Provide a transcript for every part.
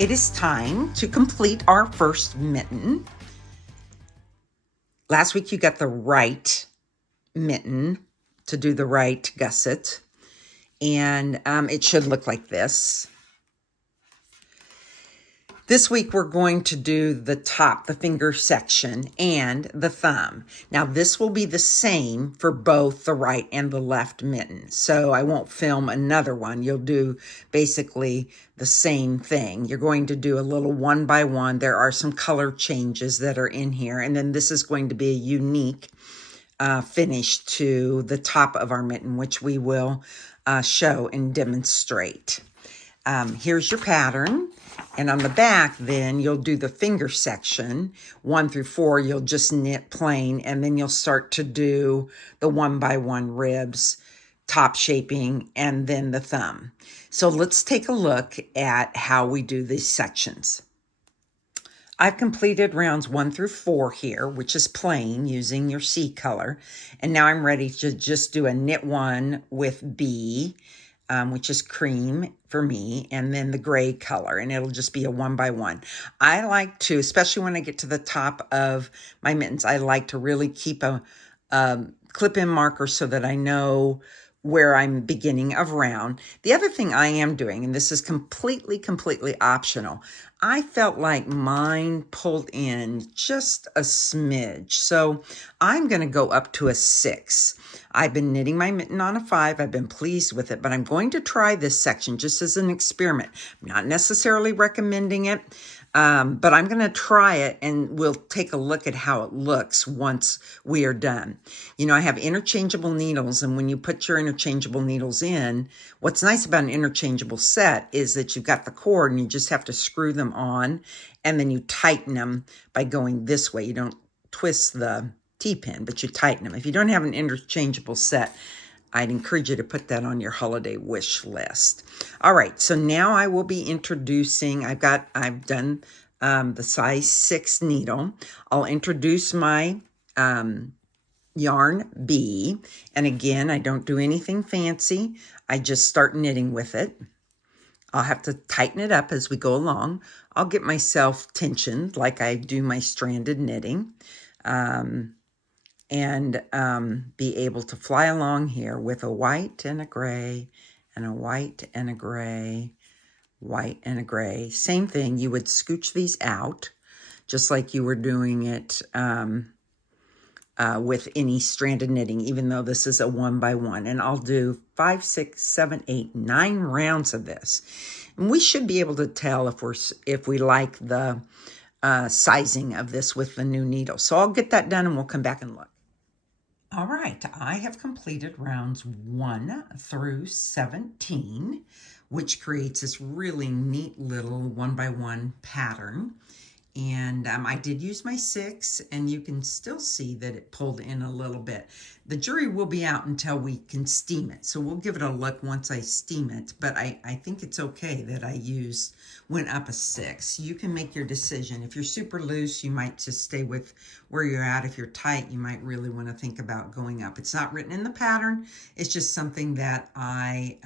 It is time to complete our first mitten. Last week you got the right mitten to do the right gusset, and it should look like this. This week we're going to do the top, the finger section, and the thumb. Now this will be the same for both the right and the left mitten, so I won't film another one. You'll do basically the same thing. You're going to do a little one by one. There are some color changes that are in here, and then this is going to be a unique finish to the top of our mitten, which we will show and demonstrate. Here's your pattern. And on the back, then, you'll do the finger section, 1 through 4, you'll just knit plain, and then you'll start to do the one by one ribs, top shaping, and then the thumb. So let's take a look at how we do these sections. I've completed rounds 1 through 4 here, which is plain using your C color. And now I'm ready to just do a knit 1 with B, which is cream for me, and then the gray color, and it'll just be a one by one. I like to, especially when I get to the top of my mittens, I like to really keep a clip-in marker so that I know where I'm beginning of round. The other thing I am doing, and this is completely optional, I felt like mine pulled in just a smidge. So I'm going to go up to a 6. I've been knitting my mitten on a 5. I've been pleased with it, but I'm going to try this section just as an experiment. I'm not necessarily recommending it, but I'm going to try it, and we'll take a look at how it looks once we are done. You know, I have interchangeable needles, and when you put your interchangeable needles in, what's nice about an interchangeable set is that you've got the cord and you just have to screw them on, and then you tighten them by going this way. You don't twist the T-pin, but you tighten them. If you don't have an interchangeable set, I'd encourage you to put that on your holiday wish list. All right, so now I will be introducing, I've done the size 6 needle. I'll introduce my yarn B, and again, I don't do anything fancy. I just start knitting with it. I'll have to tighten it up as we go along. I'll get myself tensioned like I do my stranded knitting. And be able to fly along here with a white and a gray and a white and a gray, white and a gray. Same thing, you would scooch these out just like you were doing it with any stranded knitting, even though this is a one by one. And I'll do 5, 6, 7, 8, 9 rounds of this. And we should be able to tell if we like the sizing of this with the new needle. So I'll get that done and we'll come back and look. All right, I have completed rounds 1 through 17, which creates this really neat little one by one pattern. And I did use my 6, and you can still see that it pulled in a little bit. The jury will be out until we can steam it, so we'll give it a look once I steam it, but I think it's okay that I went up a 6. You can make your decision. If you're super loose, you might just stay with where you're at. If you're tight, you might really want to think about going up. It's not written in the pattern. It's just something that I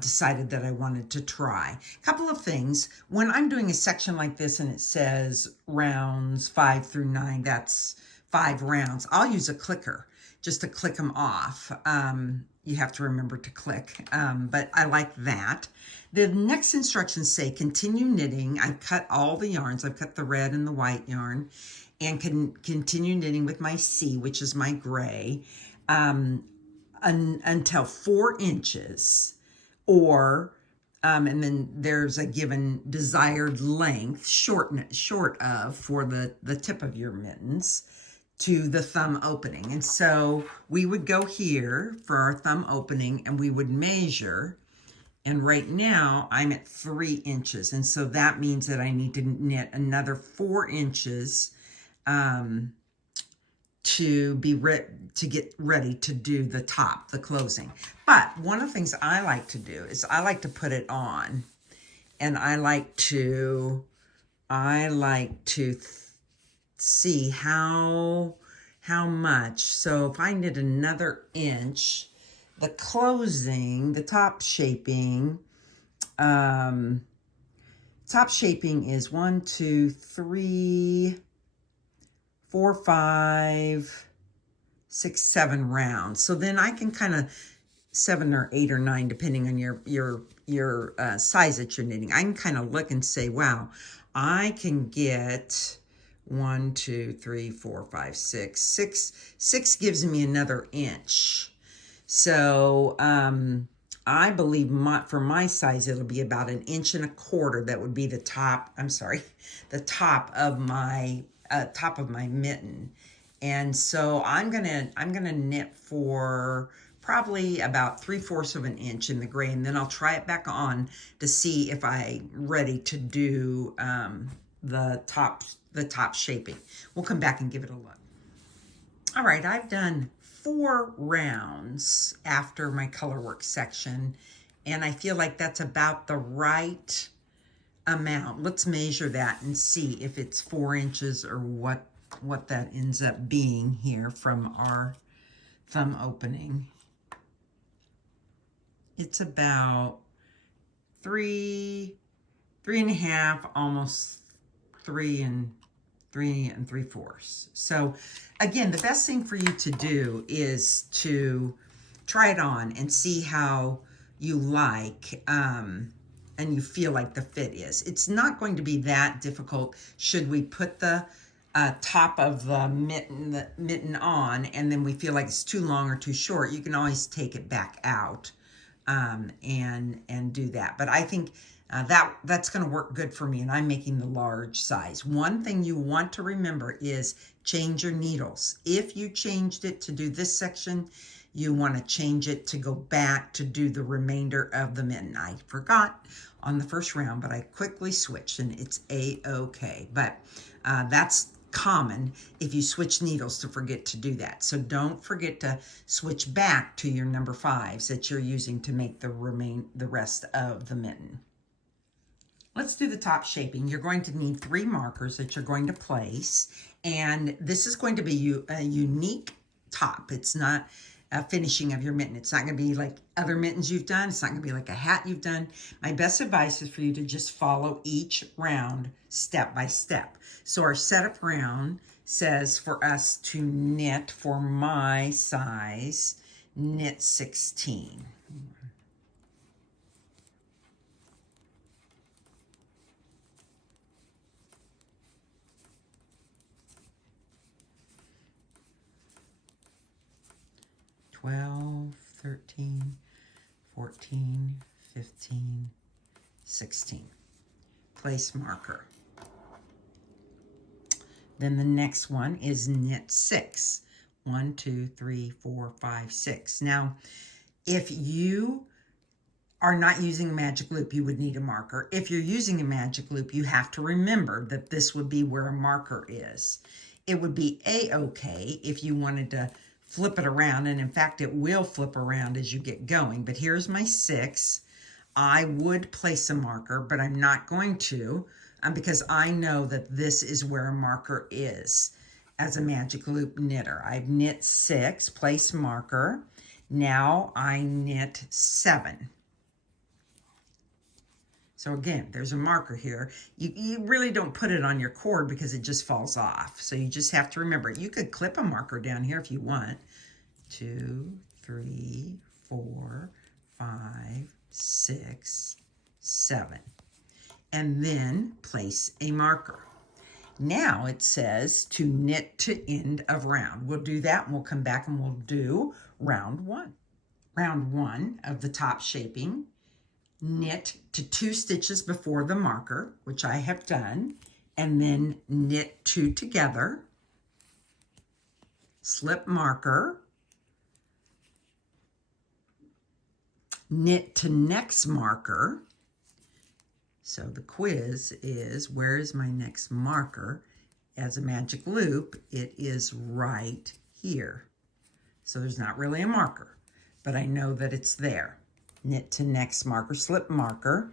decided that I wanted to try. A couple of things. When I'm doing a section like this and it says rounds 5 through 9, that's 5 rounds, I'll use a clicker just to click them off. You have to remember to click, but I like that. The next instructions say continue knitting. I've cut all the yarns. I've cut the red and the white yarn, and can continue knitting with my C, which is my gray, until 4 inches. Or, and then there's a given desired length, short of, for the tip of your mittens to the thumb opening. And so we would go here for our thumb opening and we would measure. And right now I'm at 3 inches. And so that means that I need to knit another 4 inches to get ready to do the top, the closing. But one of the things I like to do is I like to put it on, and I like to see how much. So if I knit another inch, the closing, the top shaping, top shaping is 1, 2, 3, 4, 5, 6, 7 rounds. So then I can kind of 7 or 8 or 9, depending on your size that you're knitting. I can kind of look and say, wow, I can get 1, 2, 3, 4, 5, 6. 6 gives me another inch. So I believe for my size, it'll be about 1.25 inches. That would be the top. I'm sorry, the top of my mitten. And so I'm gonna knit for probably about 3/4 of an inch in the gray, and then I'll try it back on to see if I'm ready to do the top shaping. We'll come back and give it a look. All right, I've done 4 rounds after my color work section, and I feel like that's about the right amount. Let's measure that and see if it's 4 inches or what that ends up being here from our thumb opening. It's about 3.5, almost 3 and 3 3/4. So again, the best thing for you to do is to try it on and see how you like and you feel like the fit is. It's not going to be that difficult should we put the top of the mitten on and then we feel like it's too long or too short. You can always take it back out and do that. But I think that's going to work good for me, and I'm making the large size. One thing you want to remember is change your needles. If you changed it to do this section, you want to change it to go back to do the remainder of the mitten. I forgot on the first round, but I quickly switched, and it's a-okay. But that's common if you switch needles to forget to do that. So don't forget to switch back to your number 5s that you're using to make the rest of the mitten. Let's do the top shaping. You're going to need 3 markers that you're going to place, and this is going to be a unique top. It's not a finishing of your mitten. It's not going to be like other mittens you've done. It's not going to be like a hat you've done. My best advice is for you to just follow each round step by step. So our setup round says for us to knit, for my size, knit 16. $12, $13, $14, $15, $16. Place marker. Then the next one is knit 6. 1, 2, 3, 4, 5, 6. Now, if you are not using a magic loop, you would need a marker. If you're using a magic loop, you have to remember that this would be where a marker is. It would be a-okay if you wanted to flip it around, and in fact, it will flip around as you get going. But here's my 6. I would place a marker, but I'm not going to because I know that this is where a marker is as a magic loop knitter. I've knit 6, place marker. Now I knit 7. So again, there's a marker here. You really don't put it on your cord because it just falls off. So you just have to remember, you could clip a marker down here if you want. 2, 3, 4, 5, 6, 7. And then place a marker. Now it says to knit to end of round. We'll do that and we'll come back and we'll do round 1. Round 1 of the top shaping. Knit to 2 stitches before the marker, which I have done, and then knit 2 together, slip marker, knit to next marker. So the quiz is, where is my next marker? As a magic loop, it is right here. So there's not really a marker, but I know that it's there. Knit to next marker, slip marker.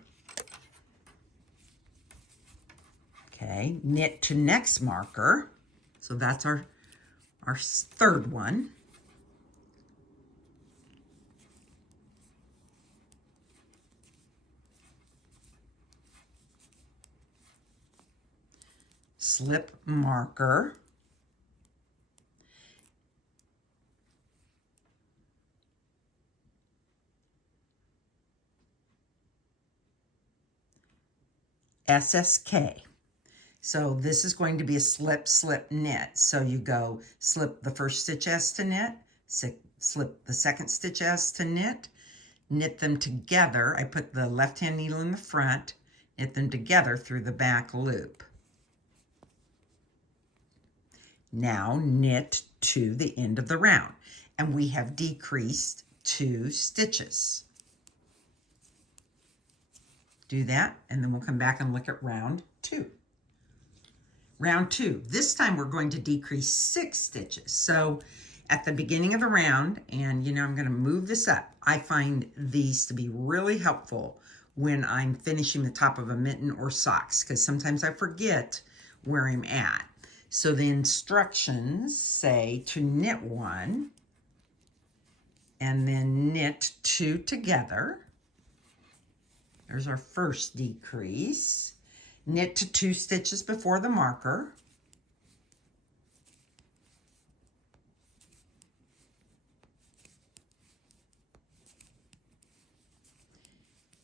Okay, knit to next marker. So that's our third one. slip marker, SSK. So this is going to be a slip, slip, knit. So you go slip the first stitch as to knit, slip the second stitch as to knit them together. I put the left-hand needle in the front, knit them together through the back loop. Now knit to the end of the round, and we have decreased 2 stitches. Do that, and then we'll come back and look at round 2. Round 2, this time we're going to decrease 6 stitches. So at the beginning of the round, and you know, I'm going to move this up. I find these to be really helpful when I'm finishing the top of a mitten or socks, because sometimes I forget where I'm at. So the instructions say to knit 1 and then knit 2 together. There's our first decrease. Knit to 2 stitches before the marker.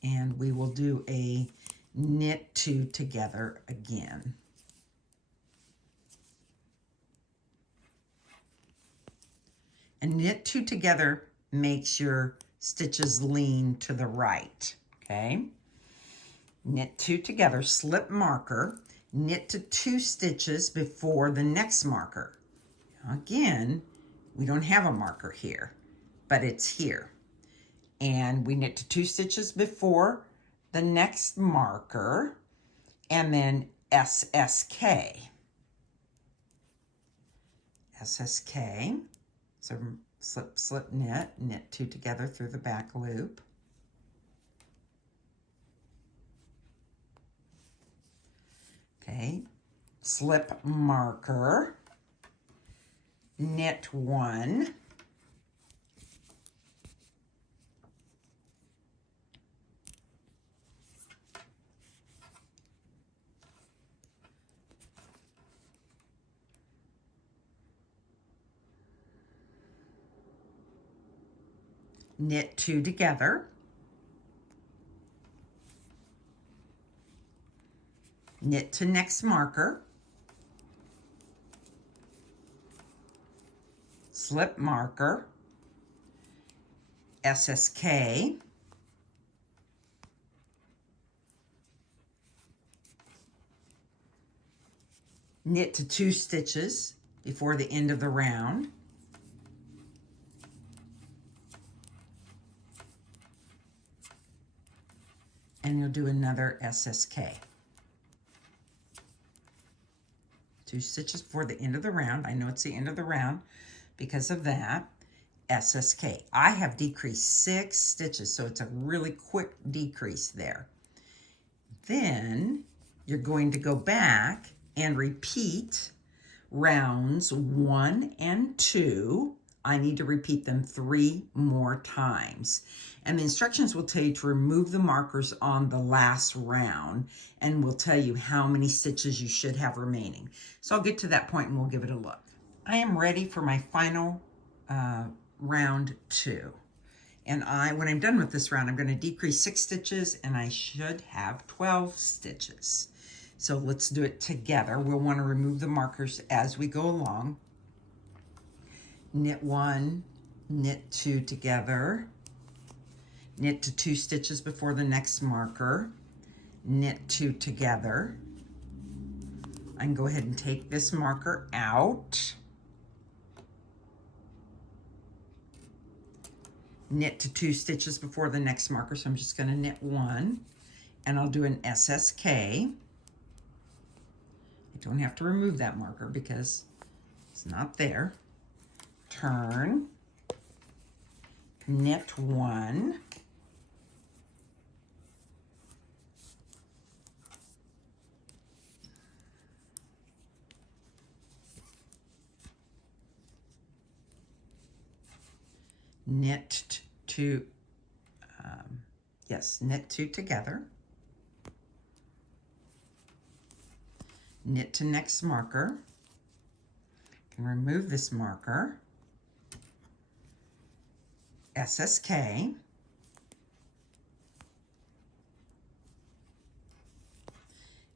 And we will do a knit 2 together again. And knit 2 together makes your stitches lean to the right, okay? Knit 2 together, slip marker, knit to 2 stitches before the next marker. Again, we don't have a marker here, but it's here. And we knit to 2 stitches before the next marker, and then SSK. SSK, so slip, slip, knit 2 together through the back loop. Okay, slip marker, knit 1, knit 2 together, knit to next marker, slip marker, SSK, knit to 2 stitches before the end of the round, and you'll do another SSK. 2 stitches before the end of the round. I know it's the end of the round because of that. SSK. I have decreased 6 stitches, so it's a really quick decrease there. Then you're going to go back and repeat rounds 1 and 2. I need to repeat them 3 more times. And the instructions will tell you to remove the markers on the last round, and will tell you how many stitches you should have remaining. So I'll get to that point and we'll give it a look. I am ready for my final round 2. And when I'm done with this round, I'm going to decrease 6 stitches, and I should have 12 stitches. So let's do it together. We'll want to remove the markers as we go along. Knit 1, knit 2 together, knit to 2 stitches before the next marker, knit 2 together. I can go ahead and take this marker out, knit to 2 stitches before the next marker, so I'm just going to knit 1, and I'll do an SSK. I don't have to remove that marker because it's not there. Turn, knit 1, knit 2, knit 2 together, knit to next marker, and remove this marker, SSK,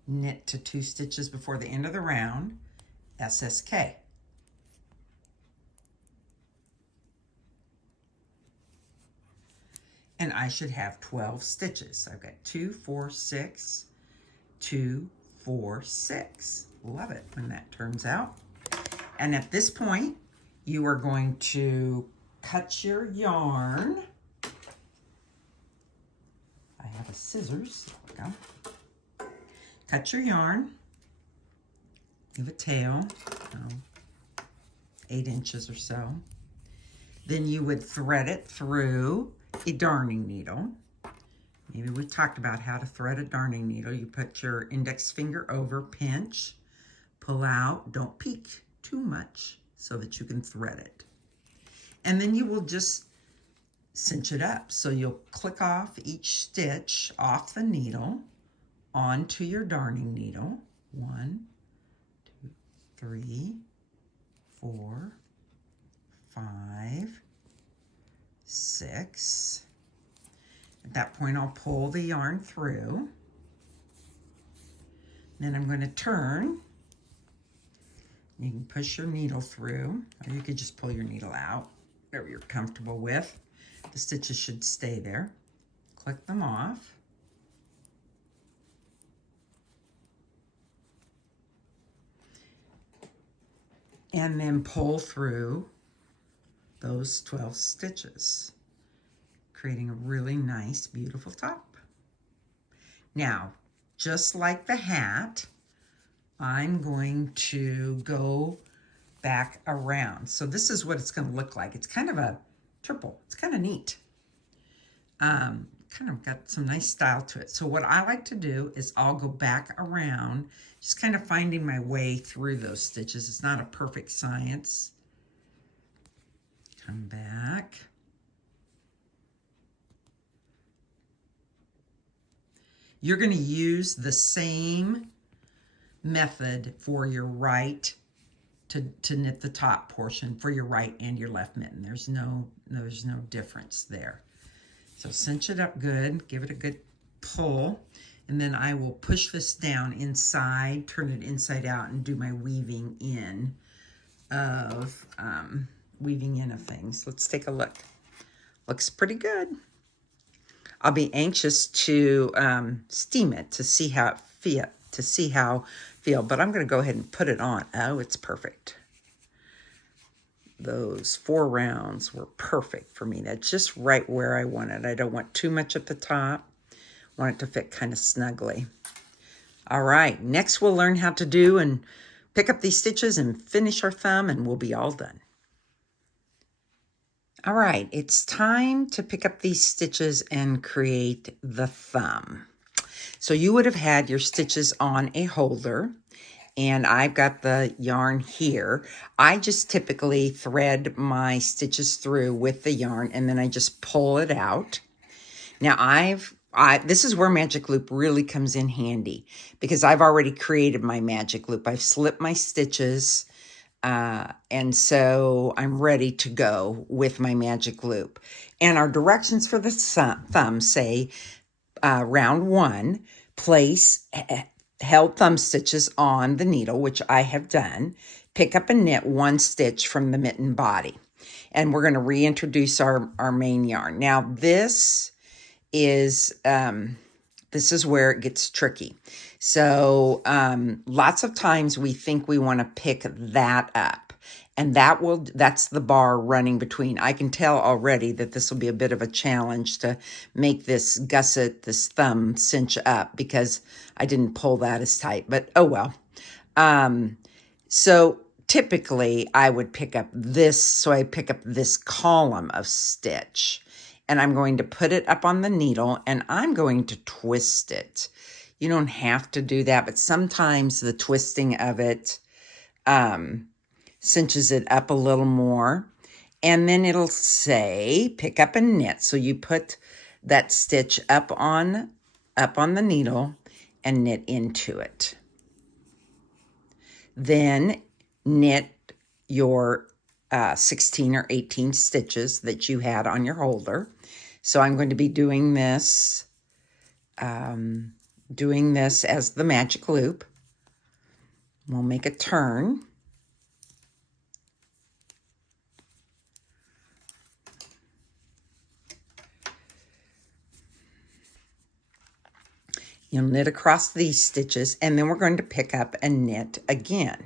knit to 2 stitches before the end of the round, SSK. And I should have 12 stitches. I've got 2, 4, 6, 2, 4, 6. Love it when that turns out. And at this point, you are going to cut your yarn. I have a scissors. There we go. Cut your yarn. Give a tail, 8 inches or so. Then you would thread it through a darning needle. Maybe we've talked about how to thread a darning needle. You put your index finger over, pinch, pull out, don't peek too much so that you can thread it. And then you will just cinch it up. So you'll click off each stitch off the needle onto your darning needle. 1, 2, 3, 4, 5, 6. At that point, I'll pull the yarn through. Then I'm going to turn. You can push your needle through, or you could just pull your needle out, whatever you're comfortable with. The stitches should stay there. Click them off. And then pull through those 12 stitches, creating a really nice, beautiful top. Now, just like the hat, I'm going to go back around. So this is what it's going to look like. It's kind of a triple. It's kind of neat. Kind of got some nice style to it. So what I like to do is I'll go back around, just kind of finding my way through those stitches. It's not a perfect science. Come back. You're going to use the same method for your right to knit the top portion for your right and your left mitten. There's no difference there. So cinch it up good, give it a good pull, and then I will push this down inside, turn it inside out, and do my weaving in of things. Let's take a look. Looks pretty good. I'll be anxious to steam it to see how it feel, but I'm going to go ahead and put it on. Oh, it's perfect. Those 4 rounds were perfect for me. That's just right where I want it. I don't want too much at the top. I want it to fit kind of snugly. All right, next we'll learn how to do and pick up these stitches and finish our thumb, and we'll be all done. All right, it's time to pick up these stitches and create the thumb. So you would have had your stitches on a holder, and I've got the yarn here. I just typically thread my stitches through with the yarn, and then I just pull it out. Now this is where magic loop really comes in handy, because I've already created my magic loop. I've slipped my stitches, and so I'm ready to go with my magic loop. And our directions for the thumb say, round 1, place held thumb stitches on the needle, which I have done. Pick up and knit 1 stitch from the mitten body. And we're going to reintroduce our main yarn. Now this is where it gets tricky. So lots of times we think we want to pick that up. And that's the bar running between. I can tell already that this will be a bit of a challenge to make this gusset, this thumb cinch up, because I didn't pull that as tight, but oh well. So typically I would pick up this, so I pick up this column of stitch, and I'm going to put it up on the needle, and I'm going to twist it. You don't have to do that, but sometimes the twisting of it cinches it up a little more, and then it'll say pick up and knit. So you put that stitch up on the needle and knit into it. Then knit your 16 or 18 stitches that you had on your holder. So I'm going to be doing this as the magic loop. We'll make a turn. You'll knit across these stitches, and then we're going to pick up and knit again.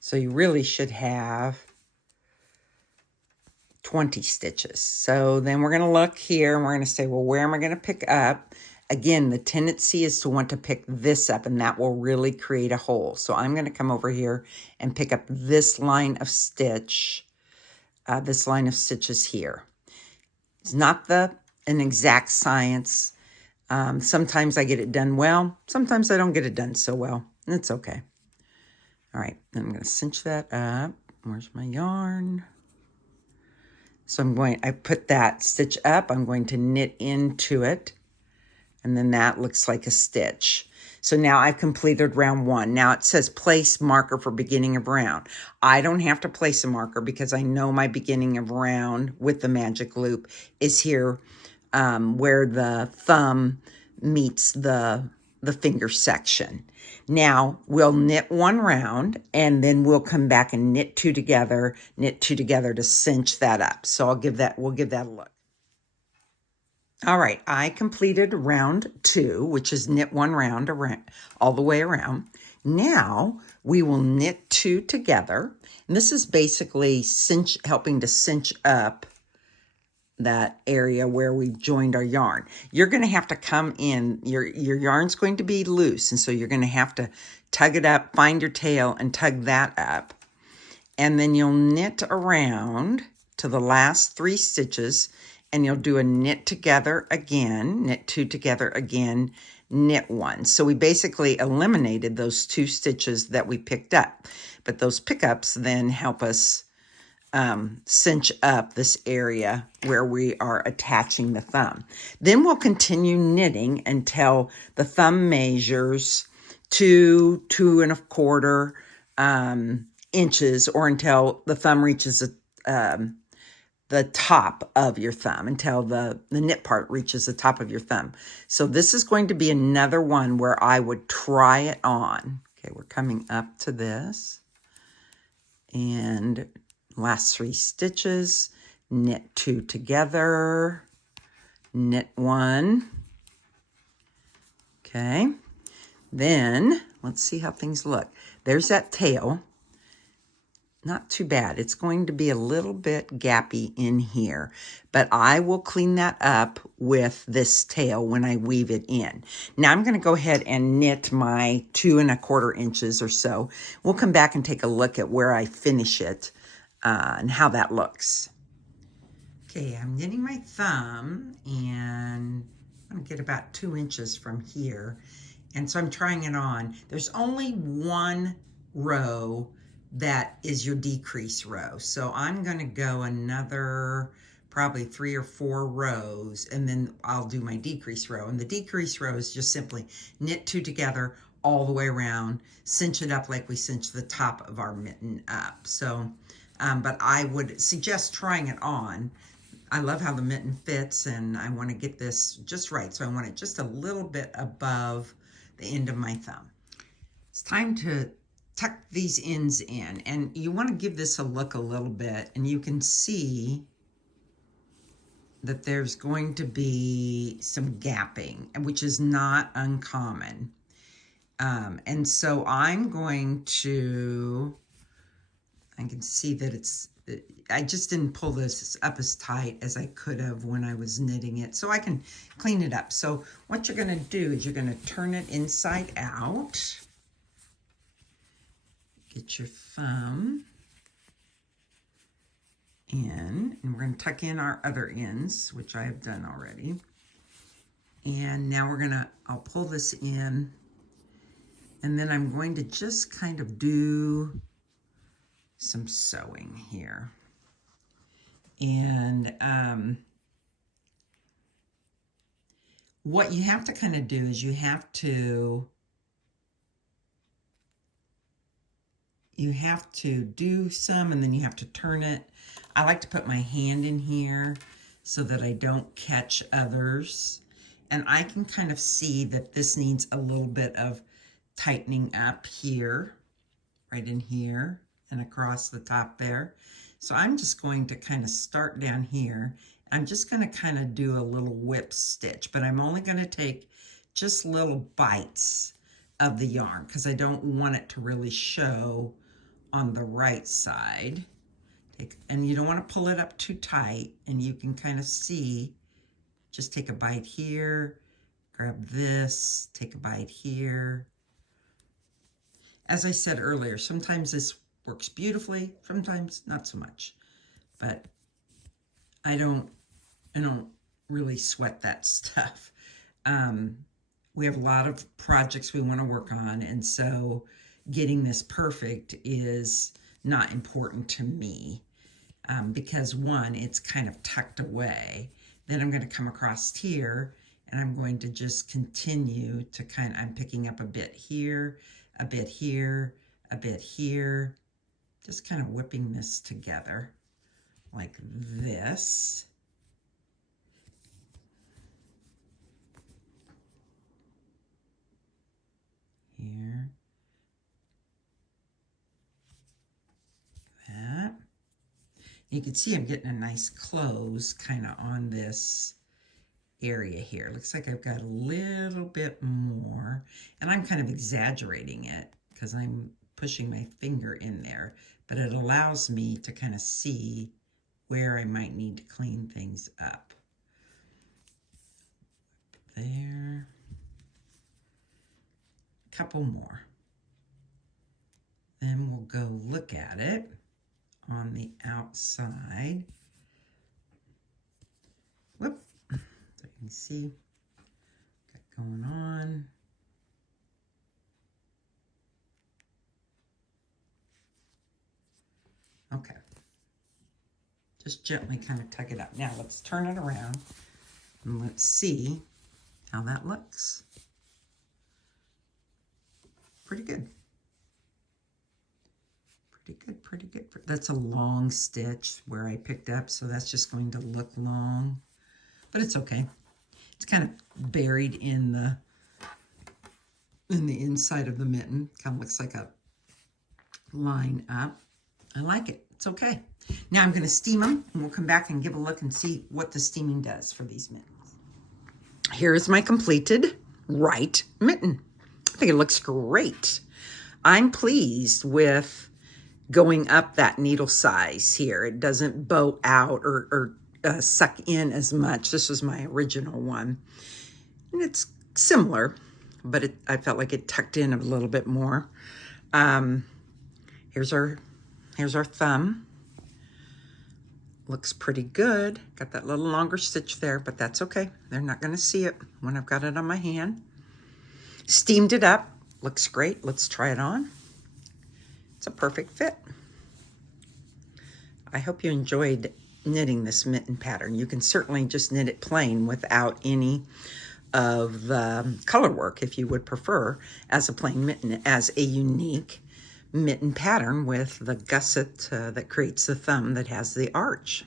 So you really should have 20 stitches. So then we're going to look here and we're going to say, well, where am I going to pick up? Again, the tendency is to want to pick this up, and that will really create a hole. So I'm going to come over here and pick up this line of stitch, this line of stitches here. It's not an exact science. Sometimes I get it done well. Sometimes I don't get it done so well. And it's okay. All right, I'm going to cinch that up. Where's my yarn? So I put that stitch up. I'm going to knit into it. And then that looks like a stitch. So now I've completed round 1. Now it says place marker for beginning of round. I don't have to place a marker because I know my beginning of round with the magic loop is here where the thumb meets the finger section. Now we'll knit 1 round and then we'll come back and knit 2 together to cinch that up. So we'll give that a look. All right, I completed round 2, which is knit 1 round around, all the way around. Now we will knit 2 together. And this is basically helping to cinch up that area where we joined our yarn. You're going to have to come in, your yarn's going to be loose, and so you're going to have to tug it up, find your tail, and tug that up. And then you'll knit around to the last 3 stitches, and you'll do a knit together again, knit 2 together again, knit 1. So we basically eliminated those 2 stitches that we picked up. But those pickups then help us cinch up this area where we are attaching the thumb. Then we'll continue knitting until the thumb measures 2 2¼ inches, or until the thumb reaches the top of your thumb, until the knit part reaches the top of your thumb. So this is going to be another one where I would try it on. Okay, we're coming up to this. And last 3 stitches, knit 2 together, knit 1. Okay, then let's see how things look. There's that tail. Not too bad. It's going to be a little bit gappy in here, but I will clean that up with this tail when I weave it in. Now I'm going to go ahead and knit my 2 1/4 inches or so. We'll come back and take a look at where I finish it and how that looks. Okay, I'm knitting my thumb, and I'm going to get about 2 inches from here. And so I'm trying it on. There's only 1 row that is your decrease row. So I'm going to go another probably 3 or 4 rows, and then I'll do my decrease row. And the decrease row is just simply knit 2 together all the way around, cinch it up like we cinch the top of our mitten up. So, but I would suggest trying it on. I love how the mitten fits, and I want to get this just right. So I want it just a little bit above the end of my thumb. It's time to tuck these ends in, and you want to give this a look a little bit, and you can see that there's going to be some gapping, which is not uncommon. And so I'm going to, I can see that I just didn't pull this up as tight as I could have when I was knitting it, so I can clean it up. So what you're going to do is you're going to turn it inside out. Get your thumb in, and we're going to tuck in our other ends, which I have done already. And now I'll pull this in, and then I'm going to just kind of do some sewing here. And what you have to kind of do is you have to do some, and then you have to turn it. I like to put my hand in here so that I don't catch others. And I can kind of see that this needs a little bit of tightening up here, right in here and across the top there. So I'm just going to kind of start down here. I'm just going to kind of do a little whip stitch, but I'm only going to take just little bites of the yarn because I don't want it to really show on the right side. And you don't want to pull it up too tight, and you can kind of see, just take a bite here, grab this, take a bite here. As I said earlier, sometimes this works beautifully, sometimes not so much, but I don't really sweat that stuff. We have a lot of projects we want to work on, and so getting this perfect is not important to me because one, it's kind of tucked away. Then I'm going to come across here, and I'm going to just continue to I'm picking up a bit here, a bit here, a bit here, just kind of whipping this together like this. Here. That. You can see I'm getting a nice close kind of on this area here. Looks like I've got a little bit more, and I'm kind of exaggerating it because I'm pushing my finger in there, but it allows me to kind of see where I might need to clean things up. There. A couple more. Then we'll go look at it on the outside. Whoop. So you can see got going on. Okay. Just gently kind of tuck it up. Now let's turn it around and let's see how that looks. Pretty good. Pretty good, pretty good. That's a long stitch where I picked up, so that's just going to look long, but it's okay. It's kind of buried in the inside of the mitten. Kind of looks like a line up. I like it. It's okay. Now I'm going to steam them, and we'll come back and give a look and see what the steaming does for these mittens. Here is my completed right mitten. I think it looks great. I'm pleased with going up that needle size here. It doesn't bow out or suck in as much. This was my original one. And it's similar, but I felt like it tucked in a little bit more. Here's our thumb. Looks pretty good. Got that little longer stitch there, but that's okay. They're not going to see it when I've got it on my hand. Steamed it up. Looks great. Let's try it on. It's a perfect fit. I hope you enjoyed knitting this mitten pattern. You can certainly just knit it plain without any of the color work if you would prefer, as a plain mitten, as a unique mitten pattern with the gusset that creates the thumb that has the arch.